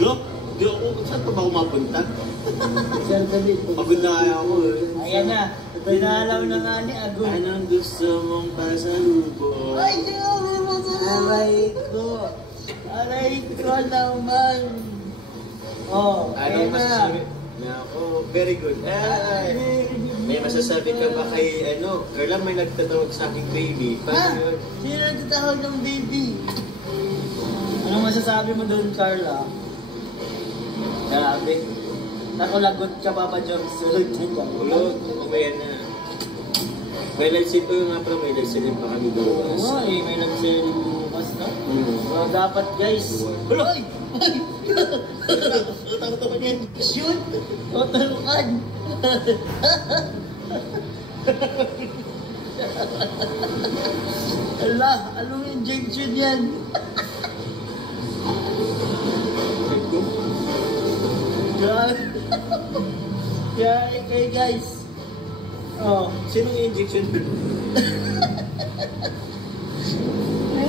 Look, di ako, saan pa ba ako mapunta? Sir David. Pagod na kaya ako eh. Ayan na. Pinalaw na nga ni Ago. Anong gusto mong pasalubong? Ay, aray ko. Aray ko naman. Oh, Anong ayan na. masasabi? Nako, very good. May masasabi ka ba kay, Carla, may nagtatawag sa aking baby. Ha? Paano yun? Sino nagtatawag ng baby? Anong masasabi mo doon, Carla? Grabe. Nakulagot ka, Papa George. Sulod ka. Ulog, umayan na. May live stream ko nga pala, may live stream pa kami doon. Oo nga eh, may nag-selling bukas na. So, dapat guys. Uloy! Takot ako niyan. Shoot! Tuturukan! Ala, anong injection yan? Kaya kayo guys. Oh. Sinong injection? Ay,